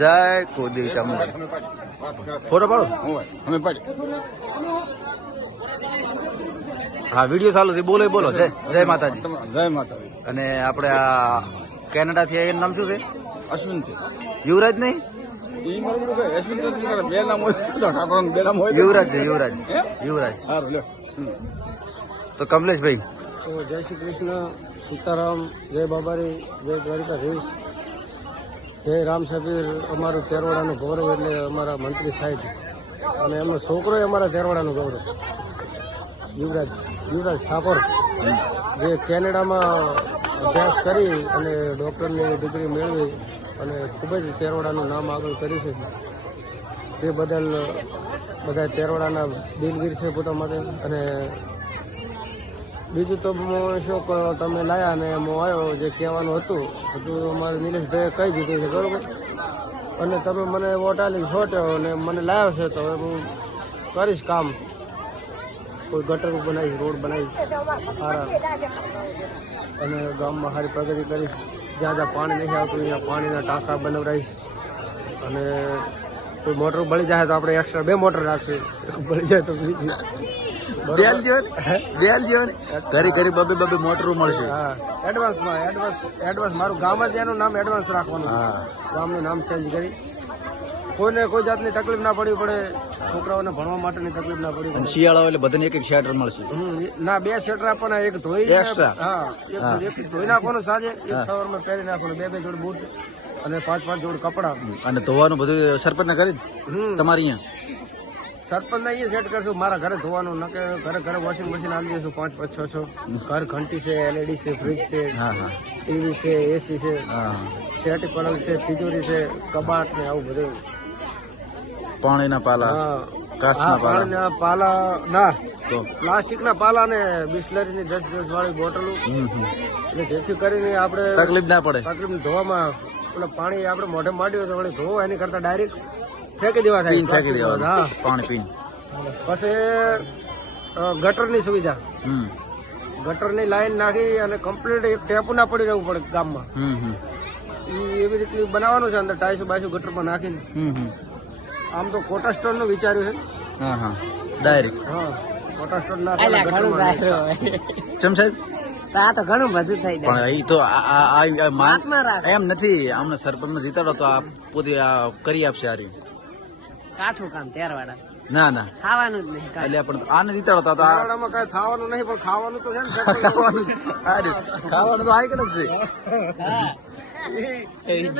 જય કુદી તમને ફોટો પાડો અમે પાડી હા વિડીયો ચાલુ છે બોલો બોલો જય જય માતાજી જય માતાજી. અને આપણે આ કેનેડા થી એનું નામ શું છે અશ્વિન છે યુવરાજ નહીં ઈ મારું બધું કઈ અશ્વિન તો બે નામ હોય તો ઠાકોર બે નામ હોય યુવરાજ છે યુવરાજ યુવરાજ સારું લ્યો. તો કમલેશભાઈ તો જય શ્રી કૃષ્ણ, સીતારામ, જય બાબારી, જય દ્વારિકાધીશ, જય રામ સાબીર. અમારું તેરવાડાનું ગૌરવ એટલે અમારા મંત્રી સાહેબ અને એમનો છોકરો અમારા તેરવાડાનું ગૌરવ યુવરાજ ઠાકોર, જે કેનેડામાં અભ્યાસ કરી અને ડૉક્ટરની ડિગ્રી મેળવી અને ખૂબ જ તેરવાડાનું નામ આગળ કરી છે. તે બદલ બધા તેરવાડાના દિલગીર છે પોતા માટે. અને બીજું તો શું તમે લાયા અને હું આવ્યો જે કહેવાનું હતું બધું અમારે નિલેશભાઈએ કહી દીધું છે બરોબર. અને તમે મને વોટ આલી છોટ્યો અને મને લાવ્યો છે તો હવે હું કરીશ કામ. કોઈ ગટર બનાવીશ, રોડ બનાવીશ સારા અને ગામમાં સારી પ્રગતિ કરીશ. જ્યાં જ્યાં પાણી નથી આવતું ત્યાં પાણીના ટાંકા બનાવડાવીશ. અને કોઈ મોટર બળી જાય તો આપણે એક્સ્ટ્રા 2 મોટર રાખીએ, બળી જાય તો બેલ જીવન ઘરે ઘરે બબે મોટરો મળશે. હા, એડવાન્સ મારું ગામ જ એનું નામ એડવાન્સ રાખવાનું. ગામનું નામ ચેન્જ કરી કોઈને કોઈ જાતની તકલીફ ના પડવી પડે, છોકરાઓને ભણવા માટેની તકલીફ ના પડવી પડે. શિયાળા એટલે બધાને એક શેટર મળશે. ના 2 શેટર આપવાના, એક ધોઈ એક્સ્ટ્રા. હા, એક ધોઈ નાખવાનું સાંજે, એક સવારમાં પહેરી નાખવાનું, 2 જોડ બૂટ અને 5 જોડ કપડા. અને ધોવાનું બધું સરપંચ કરી તમારે અહીંયા સરપંચ ને અહીંયા સેટ કરશું. મારા ઘરે ધોવાનું ન કે ઘરે વોશિંગ મશીન આવી દઈશું 5 6 ઘર ઘંટી છે, LED છે, ફ્રીજ છે, ટીવી છે, એસી છે, સેટી પેનલ છે, તિજોરી છે, કબાટ ને આવું બધું. પાણીના પાલા, કાચના પાણીના પાલા ના, પ્લાસ્ટિક ના પાલા ને બિસ્લરીની 10 વાળી બોટલો, એટલે જેથી કરીને આપણે તકલીફ ના પડે. તકલીફ ધોવામાં પેલા પાણી આપણે મોઢે માંડ્યું તો વળી ધોવા એની કરતા ડાયરેક્ટ ફેંકી દેવા થાય. ફેંકી દેવા હા, પાણી પીને. પછી ગટરની સુવિધા, ગટરની લાઈન નાખી અને કમ્પ્લીટ એક ટેપુ ના પડી રહેવું પડે ગામમાં. એવી રીતે બનાવવાનું છે અંદર ટાઈસો બાઈસો ગટરમાં નાખીને. આમ તો કોટા સ્ટોર નું વિચાર્યું છે. ડાયરેક્ટ કોટા સ્ટોર ના ચમ સાહેબ આ તો ઘણું બધું થઈ જાય. પણ એ તો એમ નથી, અમને સરપંચ જીતાડો તો આ પોતે કરી આપશે. હારી કાઠું કામ તેરવાડા ના ખાવાનું જ નહીં. એટલે પણ આને જીતાડો તો તેરવાડામાં કઈ થવાનું નહીં, પણ ખાવાનું તો છે ને. ખાવાનું તો હાઈ કડક છે.